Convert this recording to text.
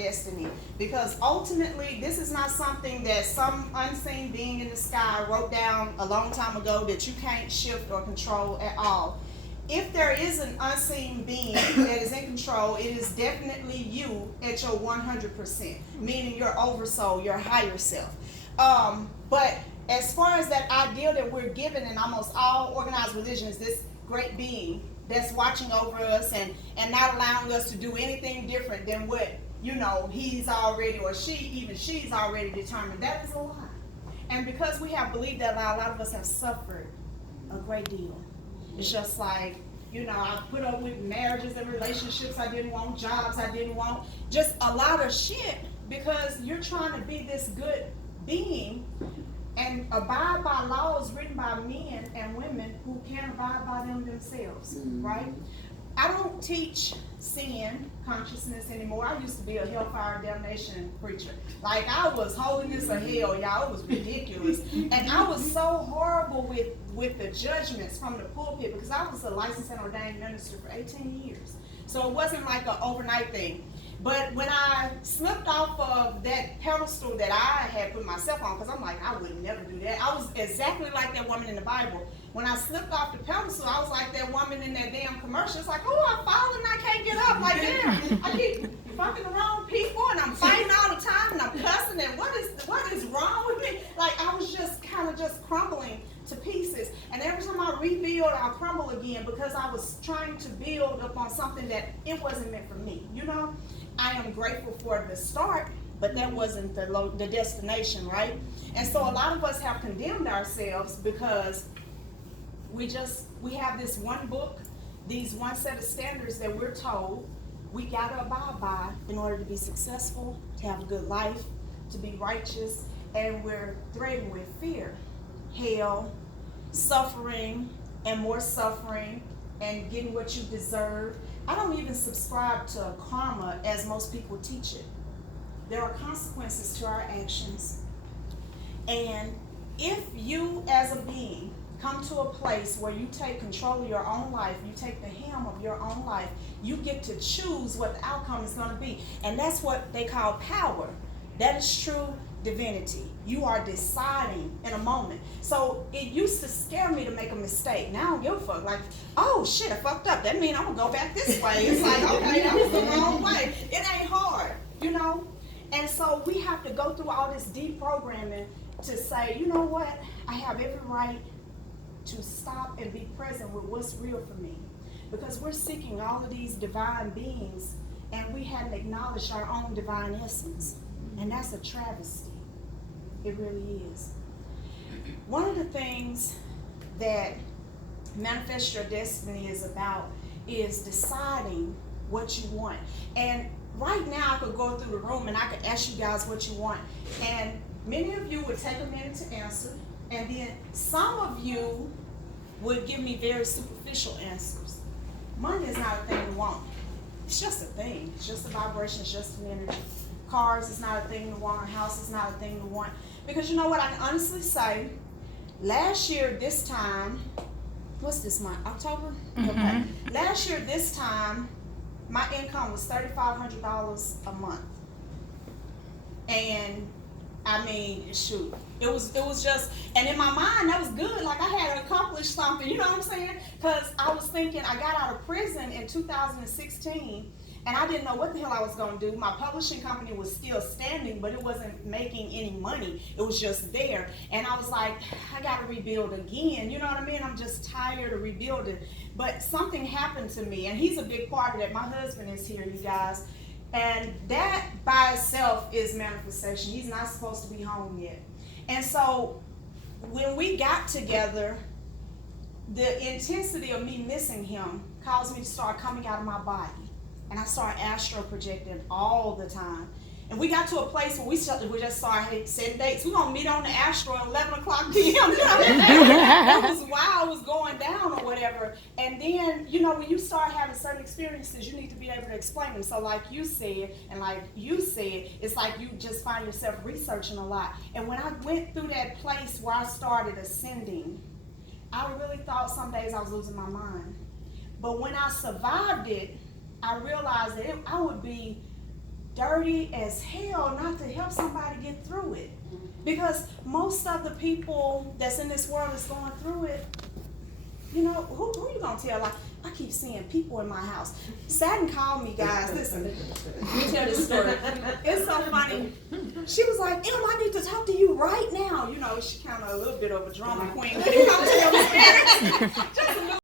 destiny, because ultimately this is not something that some unseen being in the sky wrote down a long time ago that you can't shift or control at all. If there is an unseen being that is in control, it is definitely you at your 100%, meaning your oversoul, your higher self. But as far as that ideal that we're given in almost all organized religions, this great being that's watching over us and not allowing us to do anything different than what, he's already, or she's already determined, that is a lie. And because we have believed that lie, a lot of us have suffered a great deal. It's just like, I put up with marriages and relationships I didn't want, jobs I didn't want, just a lot of shit, because you're trying to be this good being and abide by laws written by men and women who can't abide by them themselves, right? I don't teach sin consciousness anymore. I used to be a hellfire damnation preacher. Like, I was holiness of hell, y'all. It was ridiculous. And I was so horrible with the judgments from the pulpit, because I was a licensed and ordained minister for 18 years. So it wasn't like an overnight thing. But when I slipped off of that pedestal that I had put myself on, because I'm like, I would never do that. I was exactly like that woman in the Bible. When I slipped off the pedestal, I was like that woman in that damn commercial. It's like, oh, I'm falling, I can't get up. Like, damn, I keep fucking the wrong people, and I'm fighting all the time, and I'm cussing, and what is wrong with me? Like, I was just kind of just crumbling to pieces. And every time I rebuild, I crumble again, because I was trying to build upon something that it wasn't meant for me, I am grateful for the start, but that wasn't the destination, right? And so a lot of us have condemned ourselves because we have this one book, these one set of standards that we're told we gotta abide by in order to be successful, to have a good life, to be righteous, and we're threatened with fear, hell, suffering, and more suffering, and getting what you deserve. I don't even subscribe to karma as most people teach it. There are consequences to our actions. And if you as a being come to a place where you take control of your own life, you take the helm of your own life, you get to choose what the outcome is going to be. And that's what they call power. That is true divinity. You are deciding in a moment. So it used to scare me to make a mistake. Now I don't give a fuck. Like, oh shit, I fucked up. That means I'm gonna go back this way. It's like, okay, that was the wrong way. It ain't hard, And so we have to go through all this deprogramming to say, you know what? I have every right to stop and be present with what's real for me. Because we're seeking all of these divine beings, and we hadn't acknowledged our own divine essence. And that's a travesty. It really is. One of the things that Manifest Your Destiny is about is deciding what you want. And right now I could go through the room and I could ask you guys what you want. And many of you would take a minute to answer. And then some of you would give me very superficial answers. Money is not a thing to want. It's just a thing. It's just a vibration. It's just an energy. Cars is not a thing to want. A house is not a thing to want. Because you know what? I can honestly say, last year this time, what's this month? October? Okay. Last year this time, my income was $3,500 a month. And I mean, shoot, it was just, and in my mind, that was good. Like, I had accomplished something, you know what I'm saying? Because I was thinking, I got out of prison in 2016, and I didn't know what the hell I was going to do. My publishing company was still standing, but it wasn't making any money. It was just there. And I was like, I got to rebuild again. You know what I mean? I'm just tired of rebuilding. But something happened to me, and he's a big part of that. My husband is here, you guys. And that by itself is manifestation. He's not supposed to be home yet. And so when we got together, the intensity of me missing him caused me to start coming out of my body. And I started astral projecting all the time. And we got to a place where we just started setting dates. We're going to meet on the astral at 11 o'clock p.m. You know what I mean? It was while I was going down or whatever. And then, you know, when you start having certain experiences, you need to be able to explain them. So like you said, and like you said, it's like you just find yourself researching a lot. And when I went through that place where I started ascending, I really thought some days I was losing my mind. But when I survived it, I realized that I would be dirty as hell not to help somebody get through it. Because most of the people that's in this world is going through it. You know, who you gonna tell? Like, I keep seeing people in my house. Satin called me, guys. Listen, let me tell this story. It's so funny. She was like, Em, I need to talk to you right now. You know, she kind of a little bit of a drama queen when it comes to your spirits. Just a little